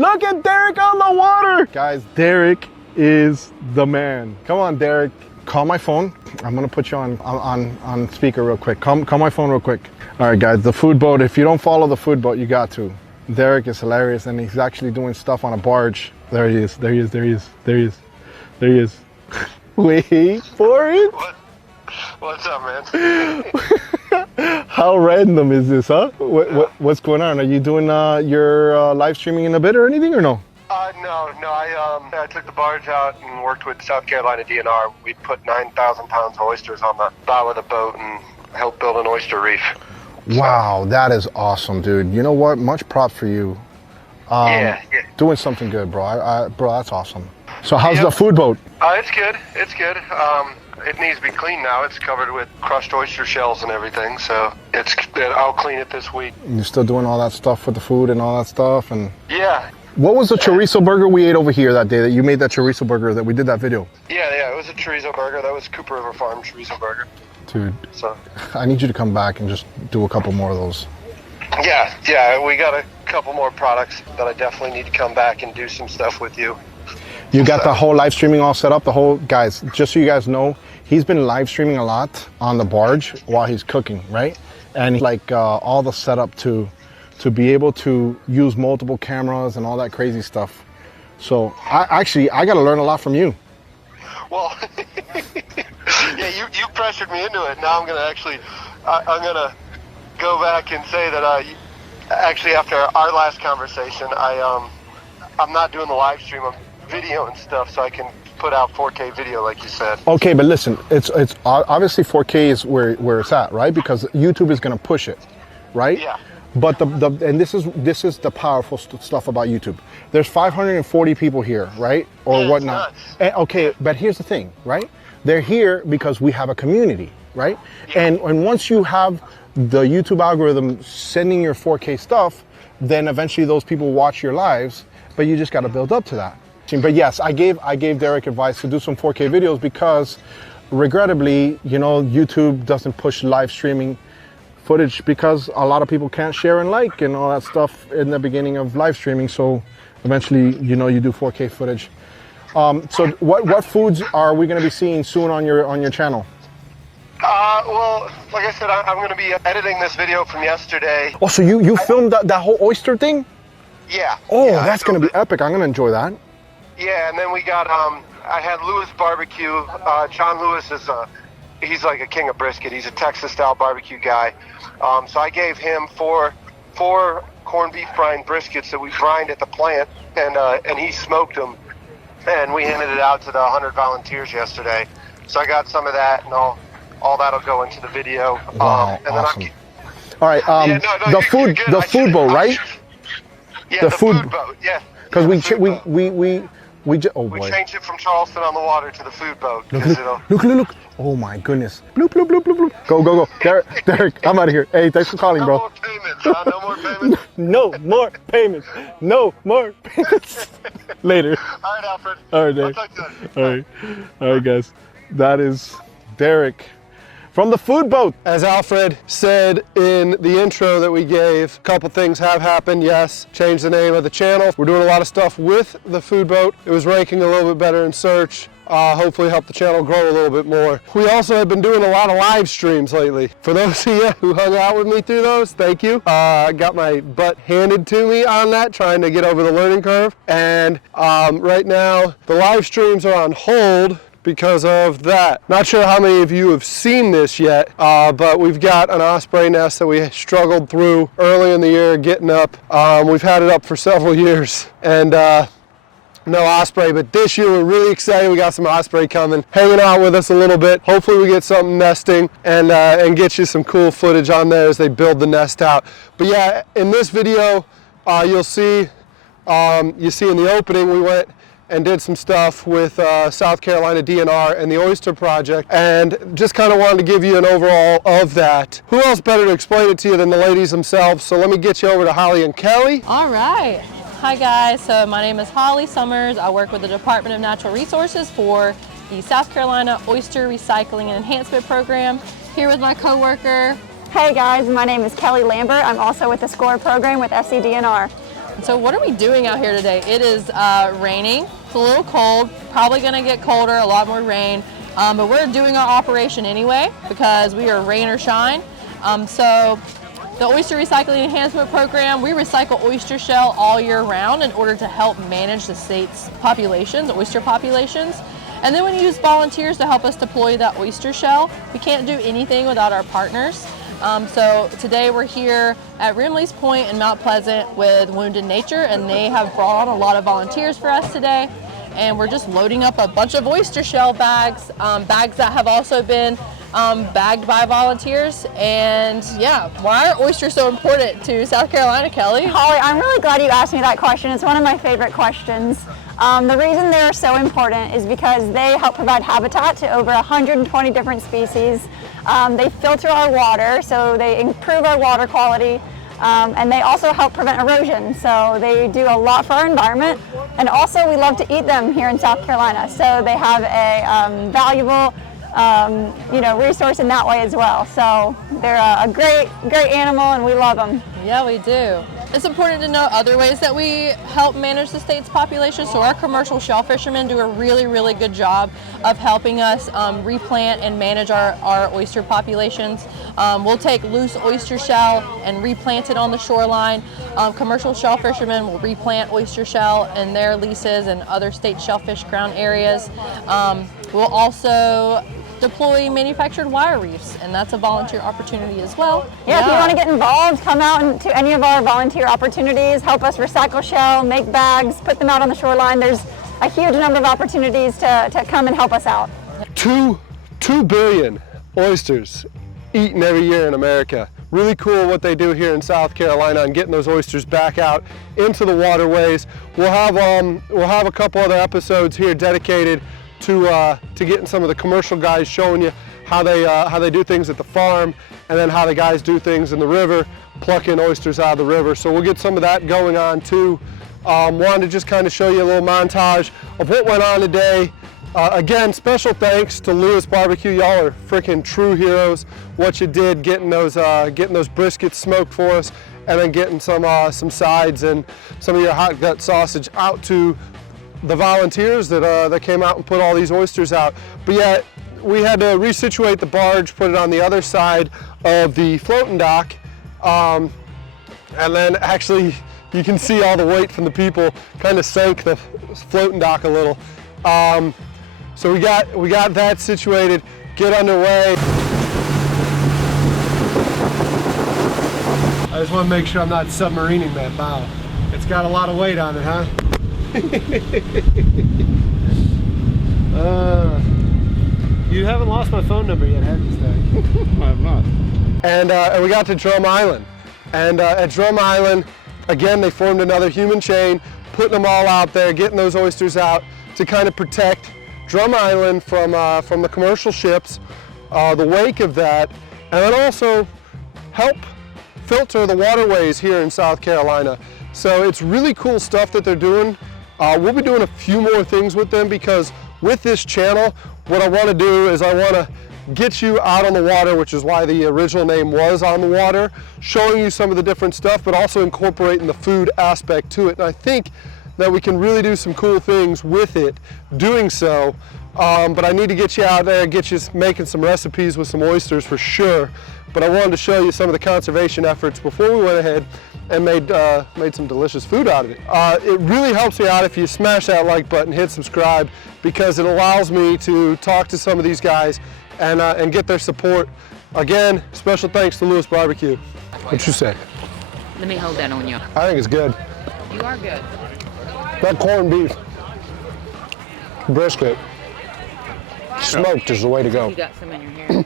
Look at Derek on the water. Guys, Derek is the man. Come on, Derek. Call my phone. I'm gonna put you on speaker real quick. Call my phone real quick. All right, guys, the food boat. If you don't follow the food boat, you got to. Derek is hilarious, and he's actually doing stuff on a barge. There he is. There he is. There he is. There he is. There he is. Wait for it. What's up, man? How random is this, huh? What's going on? Are you doing your live streaming in a bit or anything, or no? No. I took the barge out and worked with South Carolina DNR. We put 9,000 pounds of oysters on the bow of the boat and helped build an oyster reef. Wow, that is awesome, dude. You know what? Much props for you. Yeah. Doing something good, bro. Bro, that's awesome. So how's the food boat? It's good. It's good. It needs to be cleaned now. It's covered with crushed oyster shells and everything, so I'll clean it this week. You're still doing all that stuff with the food and all that stuff? And yeah. What was the chorizo burger we ate over here that day that you made that chorizo burger that we did that video? Yeah, it was a chorizo burger. That was Cooper River Farm chorizo burger. Dude, so I need you to come back and just do a couple more of those. Yeah, we got a couple more products that I definitely need to come back and do some stuff with you. You got the whole live streaming all set up? Guys, just so you guys know, he's been live streaming a lot on the barge while he's cooking, right? And like all the setup to be able to use multiple cameras and all that crazy stuff. So I got to learn a lot from you. Well, yeah, you pressured me into it. Now I'm gonna go back and say that actually after our last conversation, I'm not doing the live stream. I'm video and stuff, so I can put out 4K video like you said. Okay, but listen, it's obviously 4K is where it's at, right? Because YouTube is gonna push it, right? Yeah. But and this is the powerful stuff about YouTube. There's 540 people here, right? Or whatnot. And, okay, but here's the thing, right? They're here because we have a community, right? Yeah. And once you have the YouTube algorithm sending your 4K stuff, then eventually those people watch your lives, but you just got to build up to that. But yes, I gave Derek advice to do some 4K videos because regrettably, YouTube doesn't push live streaming footage because a lot of people can't share and like and all that stuff in the beginning of live streaming. So eventually, you do 4K footage. So what foods are we going to be seeing soon on your channel? Well, like I said, I'm going to be editing this video from yesterday. Oh, so you filmed that whole oyster thing? Yeah. Oh, yeah, that's going to be epic. I'm going to enjoy that. Yeah, and then we got, I had Lewis Barbecue. John Lewis he's like a king of brisket. He's a Texas-style barbecue guy. So I gave him four corned beef brine briskets that we brined at the plant, and he smoked them, and we handed it out to the 100 volunteers yesterday. So I got some of that, and all that'll go into the video. Wow, and awesome. Then all right, the food boat, right? Yeah, the food boat, yeah. Because we changed it from Charleston on the water to the food boat. Look. Oh my goodness. Bloop, bloop, bloop, bloop, bloop. Go. Derek, I'm out of here. Hey, thanks for calling, bro. No more payments, huh? No more payments? No more payments. No more payments. Later. All right, Alfred. All right, Derek. I'll talk to you. All right, guys. That is Derek from the food boat. As Alfred said in the intro that we gave, a couple things have happened. Yes, changed the name of the channel. We're doing a lot of stuff with the food boat. It was ranking a little bit better in search. Hopefully help the channel grow a little bit more. We also have been doing a lot of live streams lately. For those of you who hung out with me through those, thank you. I got my butt handed to me on that, trying to get over the learning curve. And right now, the live streams are on hold because of that. Not sure how many of you have seen this yet, but we've got an osprey nest that we struggled through early in the year getting up. We've had it up for several years, and no osprey, but this year we're really excited. We got some osprey coming, hanging out with us a little bit. Hopefully we get something nesting and get you some cool footage on there as they build the nest out. But yeah, in this video, you see in the opening, we went and did some stuff with South Carolina DNR and the Oyster project, and just kind of wanted to give you an overall of that. Who else better to explain it to you than the ladies themselves? So let me get you over to Holly and Kelly. All right. Hi guys, so my name is Holly Summers. I work with the Department of Natural Resources for the South Carolina Oyster Recycling and Enhancement Program. Here with my coworker. Hey guys, my name is Kelly Lambert. I'm also with the SCORE program with SCDNR. So what are we doing out here today? It is raining. It's a little cold, probably gonna get colder, a lot more rain. But we're doing our operation anyway because we are rain or shine. So the Oyster Recycling Enhancement Program, we recycle oyster shell all year round in order to help manage the state's populations, oyster populations. And then we use volunteers to help us deploy that oyster shell. We can't do anything without our partners. So today we're here at Rimley's Point in Mount Pleasant with Wounded Nature, and they have brought on a lot of volunteers for us today. And we're just loading up a bunch of oyster shell bags, bags that have also been bagged by volunteers. And yeah, why are oysters so important to South Carolina, Kelly? Holly, I'm really glad you asked me that question. It's one of my favorite questions. The reason they're so important is because they help provide habitat to over 120 different species. They filter our water, so they improve our water quality. And they also help prevent erosion, so they do a lot for our environment. And also we love to eat them here in South Carolina, so they have a valuable resource in that way as well. So they're a great animal, and we love them. Yeah, we do. It's important to know other ways that we help manage the state's population. So our commercial shell fishermen do a really, really good job of helping us replant and manage our oyster populations. We'll take loose oyster shell and replant it on the shoreline. Commercial shell fishermen will replant oyster shell in their leases and other state shellfish ground areas. We'll also deploy manufactured wire reefs, and that's a volunteer opportunity as well. Yeah, if you want to get involved, come out to any of our volunteer opportunities, help us recycle shell, make bags, put them out on the shoreline. There's a huge number of opportunities to come and help us out. 2 billion oysters eaten every year in America. Really cool what they do here in South Carolina and getting those oysters back out into the waterways. We'll have a couple other episodes here dedicated to getting some of the commercial guys showing you how they do things at the farm, and then how the guys do things in the river, plucking oysters out of the river. So we'll get some of that going on too. Wanted to just kind of show you a little montage of what went on today. Again, special thanks to Lewis Barbecue. Y'all are freaking true heroes. What you did getting those briskets smoked for us, and then getting some sides and some of your hot gut sausage out to the volunteers that came out and put all these oysters out. But yeah, we had to resituate the barge, put it on the other side of the floating dock, and then actually you can see all the weight from the people kind of sank the floating dock a little. So we got that situated, get underway. I just want to make sure I'm not submarining that bow. It's got a lot of weight on it, huh? You haven't lost my phone number yet, have you, Stag? I have not. And we got to Drum Island. And at Drum Island, again, they formed another human chain, putting them all out there, getting those oysters out to kind of protect Drum Island from the commercial ships, the wake of that, and then also help filter the waterways here in South Carolina. So it's really cool stuff that they're doing. We'll be doing a few more things with them, because with this channel, what I want to do is I want to get you out on the water, which is why the original name was On the Water, showing you some of the different stuff, but also incorporating the food aspect to it. And I think that we can really do some cool things with it doing so. But I need to get you out there, get you making some recipes with some oysters for sure. But I wanted to show you some of the conservation efforts before we went ahead and made some delicious food out of it. It really helps me out if you smash that like button, hit subscribe, because it allows me to talk to some of these guys and get their support. Again, special thanks to Lewis Barbecue. What you say? Let me hold that on you. I think it's good. You are good. That corned beef, brisket, smoked is the way to go. You got some in your hair.